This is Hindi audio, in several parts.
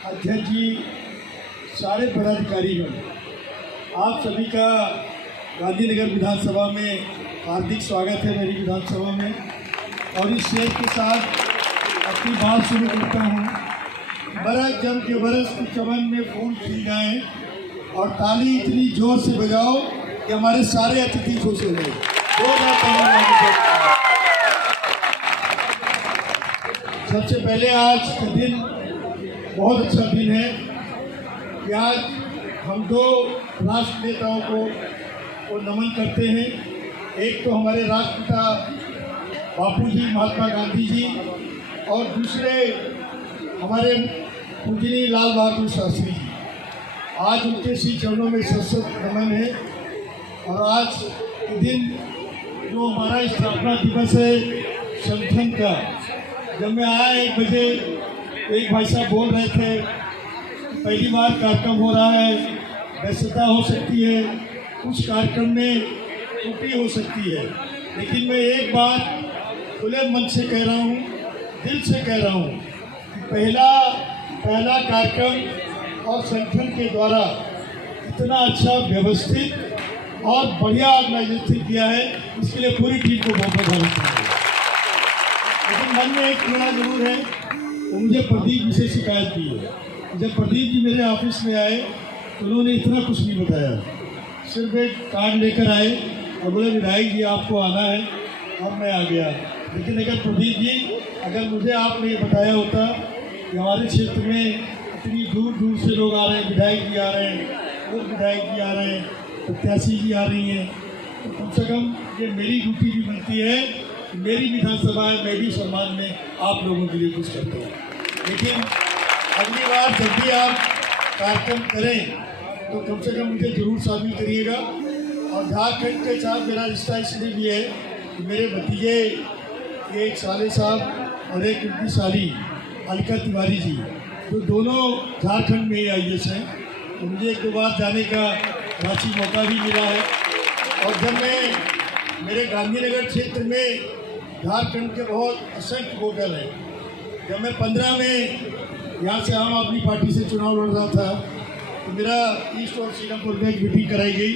अध्यक्ष जी, सारे पदाधिकारीगण, आप सभी का गांधीनगर विधानसभा में हार्दिक स्वागत है मेरी विधानसभा में। और इस शेर के साथ अपनी बात शुरू करता हूँ। बरस जम के बरस के चमन में फूल खिल जाए और ताली इतनी जोर से बजाओ कि हमारे सारे अतिथि खुश हो गए। सबसे पहले आज का दिन बहुत अच्छा दिन है कि आज हम दो राष्ट्र नेताओं को नमन करते हैं। एक तो हमारे राष्ट्रपिता बापू जी महात्मा गांधी जी और दूसरे हमारे पूजनीय लाल बहादुर शास्त्री जी। आज उनके श्री चरणों में सशक्त नमन है। और आज के दिन जो हमारा स्थापना दिवस है संगठन का, जब मैं आया 1 बजे, एक भाई साहब बोल रहे थे पहली बार कार्यक्रम हो रहा है, व्यस्तता हो सकती है, कुछ कार्यक्रम में त्रुटि हो सकती है, लेकिन मैं एक बात खुले मन से कह रहा हूँ, दिल से कह रहा हूँ कि पहला कार्यक्रम और संगठन के द्वारा इतना अच्छा व्यवस्थित और बढ़िया ऑर्गेनाइजेशन किया है, इसके लिए पूरी टीम को बहुत बहुत धन्यवाद। लेकिन मन में एक कीड़ा जरूर है, तो मुझे प्रदीप जी से शिकायत की है। जब प्रदीप जी मेरे ऑफिस में आए तो उन्होंने इतना कुछ नहीं बताया, सिर्फ एक कार्ड लेकर आए और बोले विधायक जी आपको आना है, और मैं आ गया। लेकिन अगर प्रदीप जी, अगर मुझे आपने ये बताया होता कि हमारे क्षेत्र में इतनी दूर दूर से लोग आ रहे हैं, विधायक जी आ रहे हैं, और विधायक जी आ रहे हैं, प्रत्याशी जी आ रही हैं, तो कम से कम ये मेरी ड्यूटी भी बनती है, मेरी विधानसभा है, मैं भी सम्मान में आप लोगों के लिए कुछ करता हूँ। लेकिन अगली बार जब भी आप कार्यक्रम करें तो कम से कम मुझे जरूर शामिल करिएगा। और झारखंड के साथ मेरा रिश्ता इसलिए भी है कि मेरे भतीजे एक साले साहब और एक उनकी साली अलका तिवारी जी, तो दोनों झारखंड में ही IAS हैं, तो मुझे 1-2 बार जाने का रांची मौका भी मिला है। और जब मैं मेरे गांधीनगर क्षेत्र में झारखंड के बहुत असंख्य वोटर हैं, जब मैं 15 में यहाँ से आम आदमी पार्टी से चुनाव लड़ रहा था तो मेरा ईस्ट और सीतापुर में एक मीटिंग कराई गई,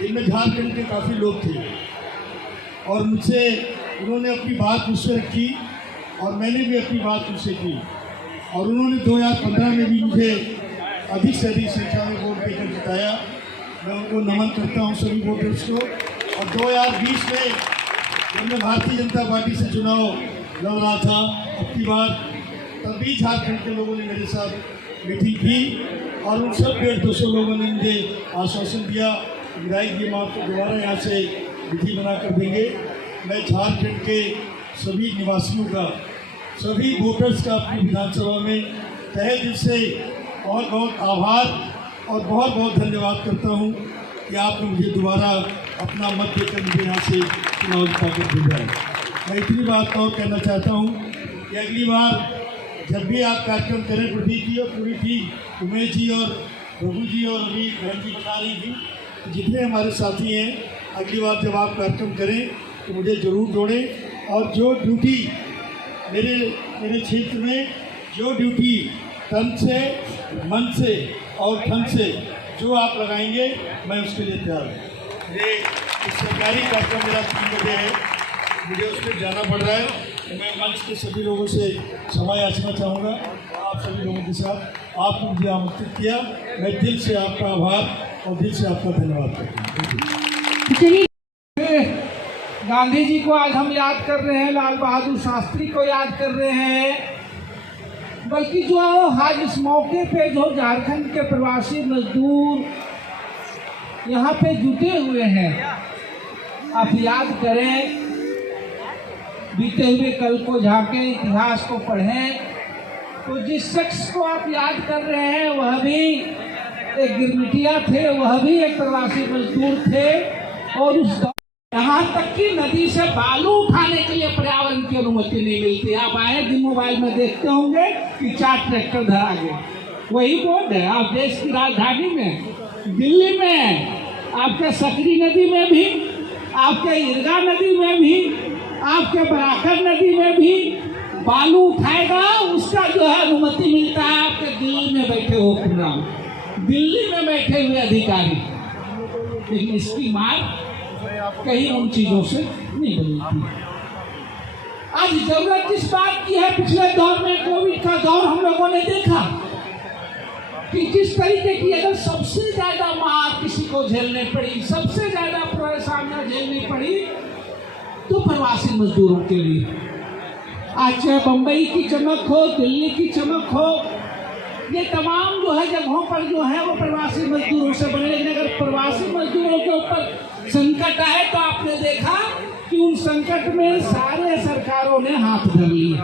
जिनमें झारखंड के काफ़ी लोग थे और मुझसे उन्होंने अपनी बात मुझसे रखी और मैंने भी अपनी बात उनसे की। और उन्होंने 2015 में भी मुझे अधिक से अधिक संख्या में वोट देकर जिताया। मैं उनको नमन करता हूँ सभी वोटर्स को। और 2020 में जब मैं भारतीय जनता पार्टी से चुनाव लड़ रहा था अपनी बार, तभी झारखंड के लोगों ने मेरे साथ मीटिंग की और उन सब 150-200 लोगों ने मुझे आश्वासन दिया विधायक जी हम आपको दोबारा यहाँ से विधि बना कर देंगे। मैं झारखंड के सभी निवासियों का, सभी वोटर्स का अपनी विधानसभा में तहे दिल से बहुत बहुत आभार और बहुत बहुत धन्यवाद करता हूँ कि आपने मुझे दोबारा अपना मत देकर मुझे यहाँ से चुनाव जिताकर भेजा है। मैं इतनी बात और कहना चाहता हूँ कि अगली बार जब भी आप कार्यक्रम करें, प्रदीप जी और पूरी टीम, उमेश जी और प्रभु जी और अभी बहन जी बता रही थी, जितने हमारे साथी हैं, अगली बार जब आप कार्यक्रम करें तो मुझे ज़रूर जोड़ें। और जो ड्यूटी मेरे क्षेत्र में, जो ड्यूटी तन से, मन से और धन से जो आप लगाएंगे, मैं उसके लिए तैयार हूँ। ये सरकारी कार्यक्रम मेरा 3 बजे है, मुझे उस पर जाना पड़ रहा है, तो मैं मंच के सभी लोगों से क्षमा याचना चाहूँगा। आप सभी लोगों के साथ आपने मुझे आमंत्रित किया, मैं दिल से आपका आभार और दिल से आपका धन्यवाद करता हूँ। गांधी जी को आज हम याद कर रहे हैं, लाल बहादुर शास्त्री को याद कर रहे हैं, बल्कि जो आज इस मौके पे जो झारखंड के प्रवासी मजदूर यहाँ पे जुटे हुए हैं, आप याद करें, बीते हुए कल को झांकें, इतिहास को पढ़ें, तो जिस शख्स को आप याद कर रहे हैं वह भी एक गिरमिटिया थे, वह भी एक प्रवासी मजदूर थे। और उस यहाँ तक कि नदी से बालू उठाने के लिए पर्यावरण की अनुमति नहीं मिलती। आप आए दिन मोबाइल में देखते होंगे कि 4 ट्रैक्टर धरा गए, वही बोर्ड है। आप देश की राजधानी में, दिल्ली में, आपके सकरी नदी में भी, आपके इरगा नदी में भी, आपके बराकर नदी में भी बालू उठाएगा उसका जो है अनुमति मिलता है आपके दिल्ली में बैठे हो प्रोग्राम, दिल्ली में बैठे हुए अधिकारी। लेकिन इसकी मार कहीं उन चीजों से नहीं बदलती। आज जरूरत किस बात की है? पिछले दौर में कोविड का दौर हम लोगों ने देखा कि जिस तरीके की अगर सबसे ज्यादा मार किसी को झेलनी पड़ी, सबसे ज्यादा परेशानियां झेलनी पड़ी तो प्रवासी मजदूरों के लिए। आज चाहे बम्बई की चमक हो, दिल्ली की चमक हो, ये तमाम जो है जगहों पर जो है वो प्रवासी मजदूरों से बने। लेकिन अगर प्रवासी मजदूरों के ऊपर संकट आए तो आपने देखा कि उन संकट में सारे सरकारों ने हाथ धर लिए।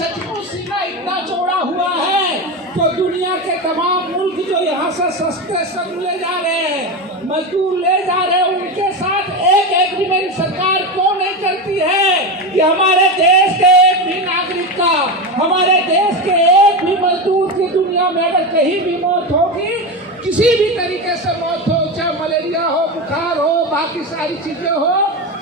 सचमुच सीना इतना चौड़ा हुआ है तो दुनिया के तमाम मुल्क जो यहाँ से सस्ते श्रम ले जा रहे हैं, मजदूर ले जा रहे हैं, उनके साथ एक एग्रीमेंट सरकार क्यों नहीं करती है कि हमारे देश के एक भी नागरिक का, हमारे देश के एक भी मजदूर की दुनिया में अगर कहीं भी मौत होगी, किसी भी तरीके से मौत हो, चाहे मलेरिया हो, बुखार हो, बाकी सारी चीजें हो,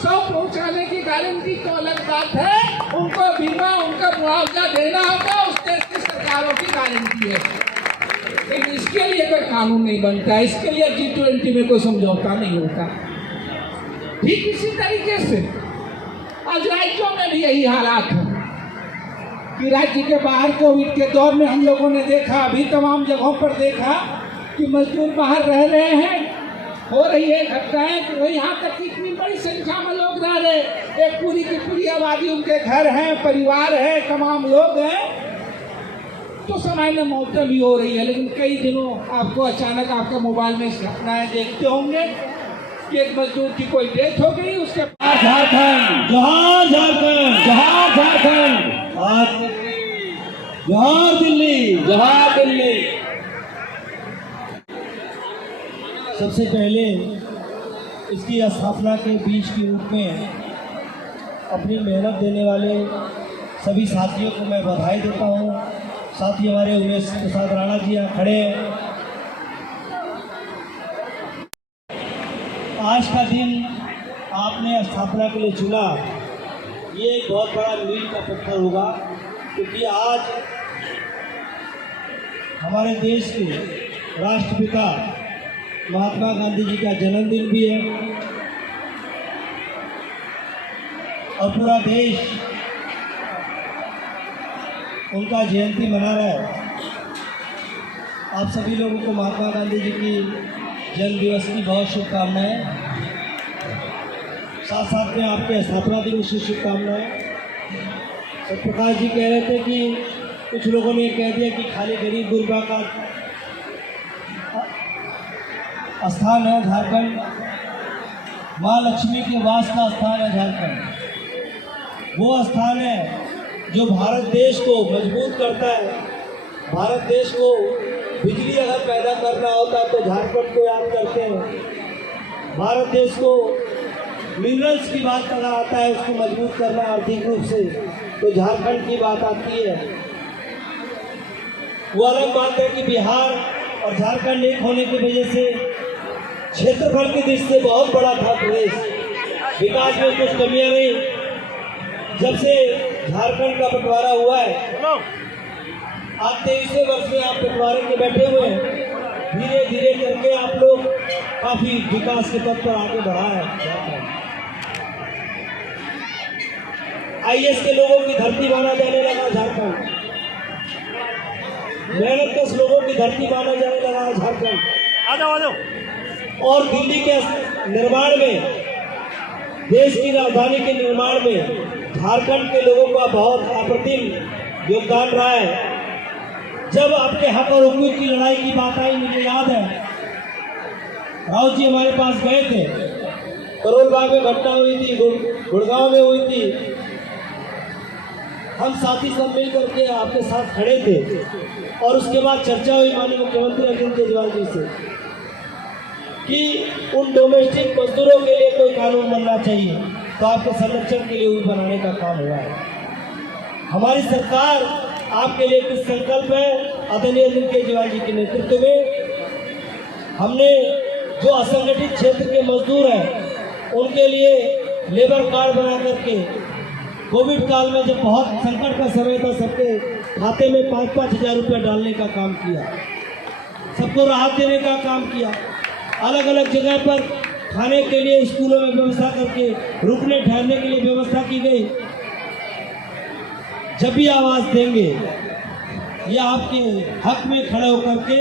सब पहुंचाने की गारंटी तो अलग बात है, उनको बीमा, उनका मुआवजा देना होगा, उस देश की सरकारों की गारंटी है। लेकिन इसके लिए कोई कानून नहीं बनता, इसके लिए G20 में कोई समझौता नहीं होता। ठीक इसी तरीके से आज राज्यों में भी यही हालात है कि राज्य के बाहर कोविड के दौर में हम लोगों ने देखा, अभी तमाम जगहों पर देखा कि मजदूर बाहर रह रहे हैं, हो रही है घटनाएं कि यहाँ तक कि इतनी बड़ी संख्या में लोग रह रहे, एक पूरी की पूरी आबादी उनके घर हैं, परिवार है, तमाम लोग हैं, तो समय में मौतें भी हो रही है। लेकिन कई दिनों आपको अचानक आपके मोबाइल में घटनाएं देखते होंगे कि एक मजदूर की कोई डेथ हो गई, उसके पास झारखंड, जहाँ झारखंड, जहाँ झारखंड, जहाँ दिल्ली, जहाँ दिल्ली। सबसे पहले इसकी स्थापना के बीच के रूप में अपनी मेहनत देने वाले सभी साथियों को मैं बधाई देता हूँ। साथ ही हमारे उमेश प्रसाद राणा जी यहाँ खड़े हैं। आज का दिन आपने स्थापना के लिए चुना, ये एक बहुत बड़ा मील का पत्थर होगा, क्योंकि आज हमारे देश के राष्ट्रपिता महात्मा गांधी जी का जन्मदिन भी है और पूरा देश उनका जयंती मना रहा है। आप सभी लोगों को महात्मा गांधी जी की जन्म दिवस की बहुत शुभकामनाएं, साथ साथ में आपके स्थापना दिवस की शुभकामनाएं। सत्यप्रकाश जी कह रहे थे कि कुछ लोगों ने कह दिया कि खाली गरीब गुरबा का स्थान है झारखंड, माँ लक्ष्मी के वास का स्थान है झारखंड। वो स्थान है जो भारत देश को मजबूत करता है। भारत देश को बिजली अगर पैदा करना होता तो झारखंड को याद करते हैं। भारत देश को मिनरल्स की बात अगर आता है, उसको मजबूत करना आर्थिक रूप से, तो झारखंड की बात आती है। वो अलग बात है कि बिहार और झारखंड एक होने की वजह से क्षेत्रफल की दृष्टि से बहुत बड़ा था प्रदेश, विकास में कुछ कमियां नहीं। जब से झारखंड का बंटवारा हुआ है, आज 23वें वर्ष में आप बंटवारे के बैठे हुए हैं, धीरे धीरे करके आप लोग काफी विकास के पथ पर आगे बढ़ा है। IAS के लोगों की धरती माना जाने लगा झारखंड, मेहनतकश लोगों की धरती माना जाने लगा झारखंड। आ जाओ। और दिल्ली के निर्माण में, देश की राजधानी के निर्माण में झारखंड के लोगों का बहुत अप्रतिम योगदान रहा है। जब आपके हक और हुकूक की लड़ाई की बात आई, मुझे याद है राउत जी हमारे पास गए थे, करोल बाग में घटना हुई थी, गुड़गांव में हुई थी, हम साथी सब मिल करके आपके साथ खड़े थे और उसके बाद चर्चा हुई माननीय मुख्यमंत्री अरविंद केजरीवाल जी से कि उन डोमेस्टिक मजदूरों के लिए कोई कानून बनना चाहिए, तो आपके संरक्षण के लिए भी बनाने का काम हुआ है। हमारी सरकार आपके लिए कुछ संकल्प है। आदरणीय अरविंद केजरीवाल जी के नेतृत्व में हमने जो असंगठित क्षेत्र के मजदूर हैं उनके लिए लेबर कार्ड बना करके कोविड काल में जब बहुत संकट का समय था, सबके खाते में 5-5 हज़ार रुपया डालने का काम किया, सबको राहत देने का काम किया। अलग अलग जगह पर खाने के लिए स्कूलों में व्यवस्था करके रुकने ठहरने के लिए व्यवस्था की गई। जब भी आवाज़ देंगे, ये आपके हक में खड़े होकर के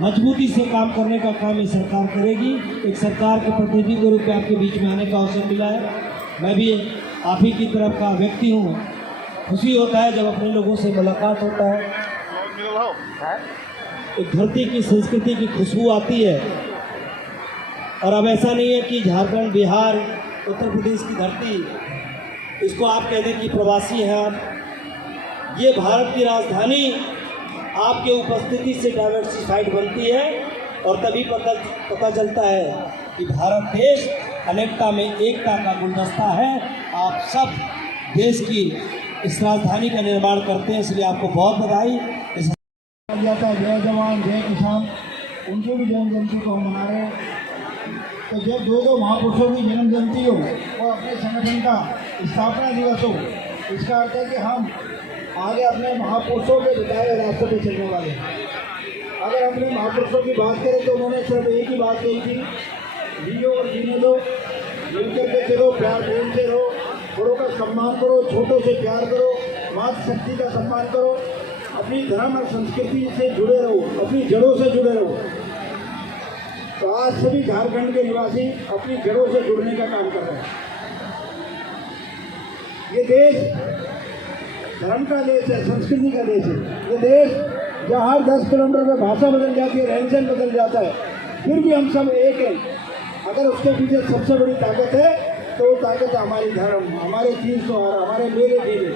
मजबूती से काम करने का काम ये सरकार करेगी। एक सरकार के प्रतिनिधि के रूप में आपके बीच में आने का अवसर मिला है। मैं भी आप ही की तरफ का व्यक्ति हूँ। खुशी होता है जब अपने लोगों से मुलाकात होता है, एक धरती की संस्कृति की खुशबू आती है। और अब ऐसा नहीं है कि झारखंड, बिहार, उत्तर प्रदेश की धरती, इसको आप कह दें कि प्रवासी हैं आप। ये भारत की राजधानी आपके उपस्थिति से डाइवर्सिफाइड बनती है और तभी पता चलता है कि भारत देश अनेकता में एकता का गुलदस्ता है। आप सब देश की इस राजधानी का निर्माण करते हैं, इसलिए आपको बहुत बधाई। जाता है जय जवान जय किसान, उनकी भी जन्म जयंती को हम मना रहे हैं। तो जब दो महापुरुषों की जन्म जयंती हो और अपने संगठन का स्थापना दिवस हो, इसका अर्थ है कि हम आगे अपने महापुरुषों के बताए रास्ते पे चलने वाले हैं। अगर अपने महापुरुषों की बात करें तो उन्होंने सिर्फ एक ही बात कही थी, जियो और जीने दो, मिलकर के चलो, प्यार प्रेम से रहो, बड़ों का सम्मान करो, छोटों से प्यार करो, मातृशक्ति का सम्मान करो, अपनी धर्म और संस्कृति से जुड़े रहो, अपनी जड़ों से जुड़े रहो। तो आज सभी झारखंड के निवासी अपनी जड़ों से जुड़ने का काम कर रहे हैं। ये देश धर्म का देश है, संस्कृति का देश है। ये देश जहाँ हर 10 किलोमीटर में भाषा बदल जाती है, रहन सहन बदल जाता है, फिर भी हम सब एक हैं। अगर उसके पीछे सबसे बड़ी ताकत है तो वो ताकत है हमारी धर्म, हमारे तीज त्योहार, हमारे मेले ठेले।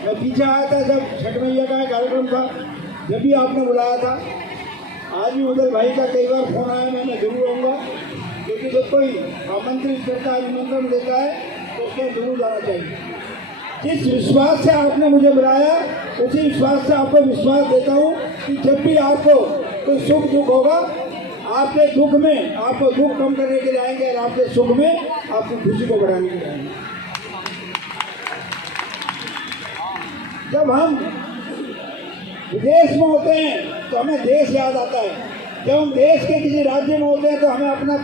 मैं पीछे आया था जब छठ मैया का कार्यक्रम था, जब भी आपने बुलाया था। आज भी उधर भाई का कई बार फोन आया, मैं जरूर आऊँगा, क्योंकि जब कोई आमंत्रित करता है, निमंत्रण देता है तो उसको जरूर जाना चाहिए। जिस विश्वास से आपने मुझे बुलाया, उसी विश्वास से आपको विश्वास देता हूँ कि जब भी आपको कोई सुख दुख होगा, आपके दुख में आपको दुख कम करने के लिए आएंगे और आपके सुख में आपकी खुशी को बढ़ाने के लिए आएंगे। जब हम विदेश में होते हैं तो हमें देश याद आता है। जब हम देश के किसी राज्य में होते हैं तो हमें अपना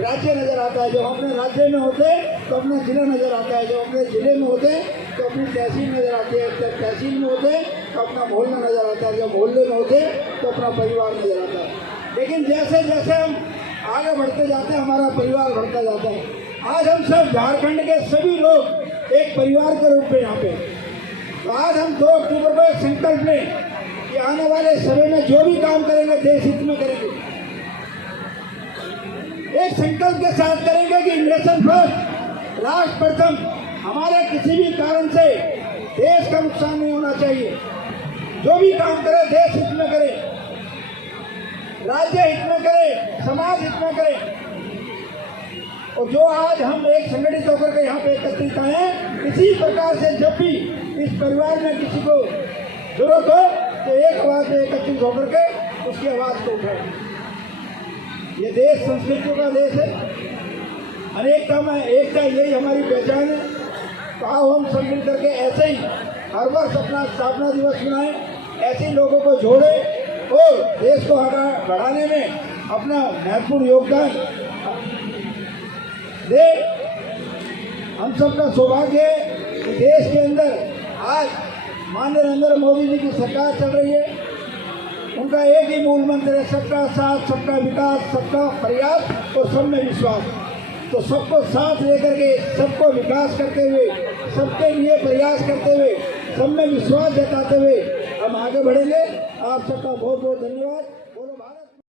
राज्य नज़र आता है। जब हम अपने राज्य में होते हैं तो अपना जिला नज़र आता है। जब अपने जिले में होते हैं तो अपनी तहसील नज़र आती है। जब तहसील में होते हैं तो अपना मोहल्ला नज़र आता है। जब मोहल्ले में होते हैं तो अपना परिवार नज़र आता है। लेकिन जैसे जैसे हम आगे बढ़ते जाते हैं, हमारा परिवार बढ़ता जाता है। आज हम सब झारखंड के सभी लोग एक परिवार के रूप में यहाँ पे। तो आज हम 2 अक्टूबर को एक संकल्प लें कि आने वाले समय में जो भी काम करेंगे देश हित में करेंगे। एक संकल्प के साथ करेंगे कि नेशन फर्स्ट, राष्ट्र प्रथम। हमारे किसी भी कारण से देश का नुकसान नहीं होना चाहिए। जो भी काम करें देश हित में करें, राज्य हित में करें, समाज हित में करें। और जो आज हम एक संगठित होकर के यहाँ पे एकत्रित आए हैं, इसी प्रकार से जब भी इस परिवार में किसी को जरूरत हो तो एक आवाज में एकत्रित होकर के उसकी आवाज को उठाए। ये देश संस्कृतियों का देश है, अनेकता में एकता, यही हमारी पहचान है। तो आओ हम सब मिल करके ऐसे ही हर वर्ष अपना स्थापना दिवस मनाएं, ऐसे ही लोगों को जोड़ें और देश को आगे बढ़ाने में अपना महत्वपूर्ण योगदान दे। हम सबका सौभाग्य है कि देश के अंदर आज माननीय नरेंद्र मोदी जी की सरकार चल रही है। उनका एक ही मूल मंत्र है, सबका साथ, सबका विकास, सबका प्रयास और सब में विश्वास। तो सबको साथ लेकर के, सबको विकास करते हुए, सबके लिए प्रयास करते हुए, सब में विश्वास जताते हुए हम आगे बढ़ेंगे। आप सबका बहुत बहुत धन्यवाद। बोलो भारत।